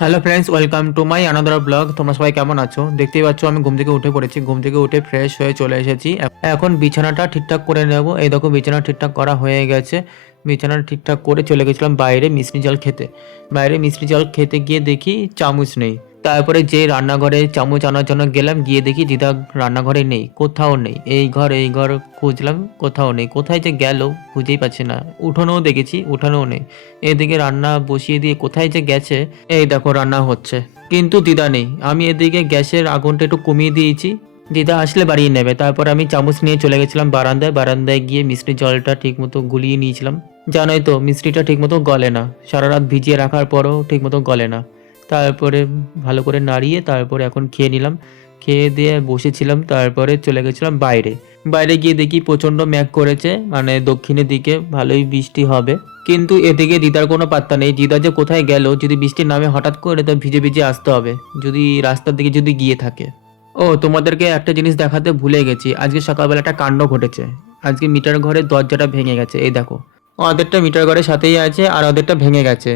Hello friends, welcome to my another blog. তোমরা সবাই কেমন আছো? দেখতেই পাচ্ছ আমি ঘুম থেকে উঠে পড়েছি। ঘুম থেকে উঠে ফ্রেশ হয়ে চলে এসেছি। এখন বিছানাটা ঠিকঠাক করে নেব। এই দেখো বিছানা ঠিকঠাক করা হয়ে গেছে। বিছানা ঠিকঠাক করে চলে গেছিলাম বাইরে মিষ্টি জল খেতে। বাইরে মিষ্টি জল খেতে গিয়ে দেখি চামচ নেই। তারপরে যে রান্নাঘরে চামচ আনার জন্য গেলাম, গিয়ে দেখি দিদা রান্নাঘরে নেই, কোথাও নেই। এই ঘর খুঁজলাম, কোথাও নেই। কোথায় যে গেল খুঁজেই পাচ্ছি না। উঠোনেও দেখেছি, উঠোনেও নেই। এদিকে রান্না বসিয়ে দিয়ে কোথায় যে গেছে। এই দেখো রান্না হচ্ছে, কিন্তু দিদা নেই। আমি এদিকে গ্যাসের আগুনটা একটু কমিয়ে দিয়েছি, দিদা আসলে বাড়িয়ে নেবে। তারপর আমি চামচ নিয়ে চলে গেছিলাম বারান্দায়। বারান্দায় গিয়ে মিষ্টির জলটা ঠিকমতো গুলিয়ে নিয়েছিলাম। জানোই তো মিষ্টিটা ঠিকমতো গলে না, সারা রাত ভিজিয়ে রাখার পরও ঠিকমতো গলে না। তারপরে ভালো করে নাড়িয়ে তারপরে এখন খেয়ে নিলাম। খেয়ে দিয়ে বসেছিলাম, তারপরে চলে গেছিলাম বাইরে। বাইরে গিয়ে দেখি প্রচণ্ড মেঘ করেছে, মানে দক্ষিণের দিকে ভালোই বৃষ্টি হবে। কিন্তু এদিকে দিদার কোনো পাত্তা নেই। দিদা যে কোথায় গেল, যদি বৃষ্টির নামে হঠাৎ করে তো ভিজে ভিজে আসতে হবে, যদি রাস্তার দিকে যদি গিয়ে থাকে। ও তোমাদেরকে একটা জিনিস দেখাতে ভুলে গেছি, আজকে সকালবেলা একটা কাণ্ড ঘটেছে। আজকে মিটার ঘরের দরজাটা ভেঙে গেছে, এই দেখো। ওদেরটা মিটার ঘরের সাথেই আছে, আর ওদেরটা ভেঙে গেছে,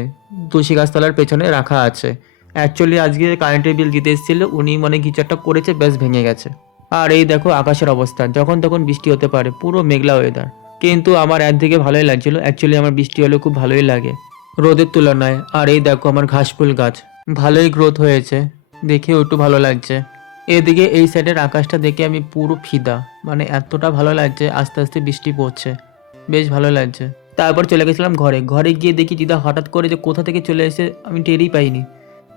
তুলসী গাছতলার পেছনে রাখা আছে। অ্যাকচুয়ালি আজকে কারেন্টের বিল দিতে এসেছিল, উনি মানে কিছু একটা করেছে, ব্যাস ভেঙে গেছে। আর এই দেখো আকাশের অবস্থা, যখন তখন বৃষ্টি হতে পারে, পুরো মেঘলা ওয়েদার। কিন্তু আমার একদিকে ভালোই লাগছিল, অ্যাকচুয়ালি আমার বৃষ্টি হলে খুব ভালোই লাগে রোদের তুলনায়। আর এই দেখো আমার ঘাসফুল গাছ ভালোই গ্রোথ হয়েছে, দেখেও একটু ভালো লাগছে। এদিকে এই সাইডের আকাশটা দেখে আমি পুরো ফিদা, মানে এতটা ভালো লাগছে। আস্তে আস্তে বৃষ্টি পড়ছে, বেশ ভালো লাগছে। তারপর চলে গেছিলাম ঘরে। ঘরে গিয়ে দেখি দিদা হঠাৎ করে যে কোথা থেকে চলে এসে আমি টেরই পাইনি।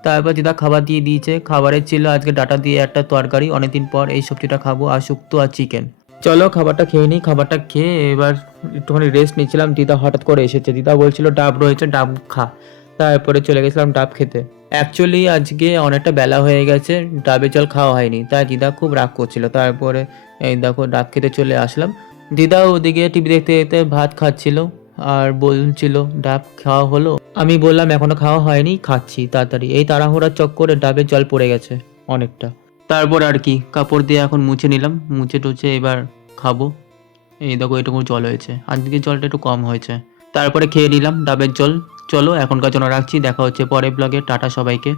তারপর দিদা খাবার দিয়ে দিয়েছে। খাবারের ছিল আজকে ডাটা দিয়ে একটা তরকারি, অনেকদিন পর এই সবজিটা খাবো, আর শুক্তো আর চিকেন। চলো খাবারটা খেয়ে নিই। খাবারটা খেয়ে এবার একটুখানি রেস্ট নিচ্ছিলাম। দিদা হঠাৎ করে এসেছে, দিদা বলছিল ডাব রয়েছে, ডাব খা। তারপরে চলে গেছিলাম ডাব খেতে। অ্যাকচুয়ালি আজকে অনেকটা বেলা হয়ে গেছে, ডাবের জল খাওয়া হয়নি, তাই দিদা খুব রাগ করছিল। তারপরে এই দেখো ডাব খেতে চলে আসলাম। দিদা ওদিকে টিভি দেখতে দেখতে ভাত খাচ্ছিল, আর বলছিল ডাব খাওয়া হলো। আমি বললাম এখনো খাওয়া হয়নি, খাচ্ছি তাড়াতাড়ি। এই তাড়াহুড়ার চক্করে ডাবের জল পড়ে গেছে অনেকটা। তারপর আর কি কাপড় দিয়ে এখন মুছে নিলাম, মুছে টুছে এবার খাবো। এই দেখো এটুকু জল হয়েছে, আজকে জলটা একটু কম হয়েছে। তারপরে খেয়ে নিলাম ডাবের জল। চলো এখনকার জন্য রাখছি, দেখা হচ্ছে পরের ব্লগে। টাটা সবাইকে।